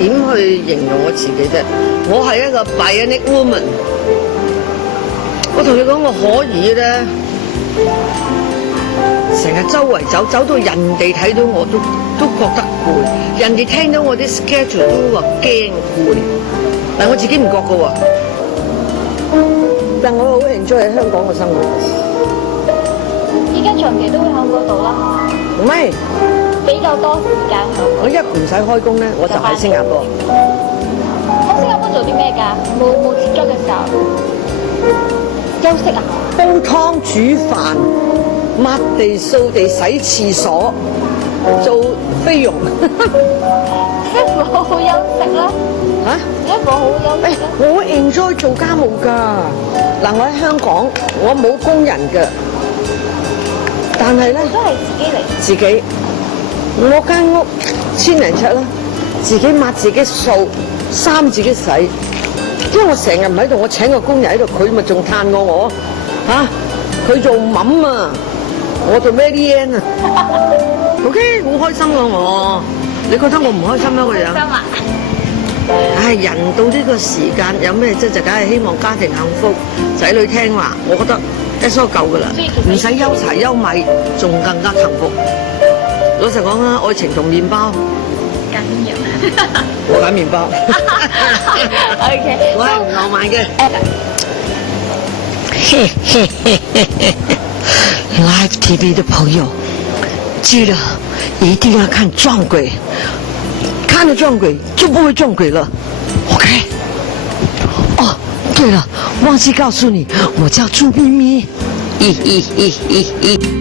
點去形容我自己啫？我係一個 bionic woman。我同你講，我可以咧，成日周圍走，走到人哋睇到我都覺得攰，人哋聽到我啲 schedule 都話驚攰，但我自己唔覺噶喎。但我好 enjoy 喺香港嘅生活。依家長期都會喺嗰度啦，唔係，比較多時間喺。我一唔使開工咧，我就喺新加坡。喺新加坡做啲咩㗎？冇接觸嘅時候，休息啊？煲湯煮飯、抹地掃地、洗廁所、做菲傭。一個好好休息啦。嚇？一個好好休息啦。我 enjoy 做家務㗎。嗱，我喺香港，我冇工人嘅，但係咧，都係自己嚟。自己，我間屋千零尺啦，自己抹自己掃，衫自己洗。因為我成日唔喺度，我請個工人喺度，佢咪仲嘆過我嚇？佢做冧啊，我做 median 啊。OK， 好開心㗎我。你覺得我唔開心咩個樣？開心啊！唉，人到呢個時間有咩啫？就梗係希望家庭幸福，仔女聽話。我覺得一梳夠噶啦，唔使憂柴憂米，仲更加幸福。老實講啦，愛情同麵包緊要。我揀麵包。OK，我係唔浪漫嘅。Live TV 的朋友，記得一定要看撞鬼。看了撞鬼就不會撞鬼了 ，OK？ 哦，對了，忘記告訴你，我叫朱咪咪，咦。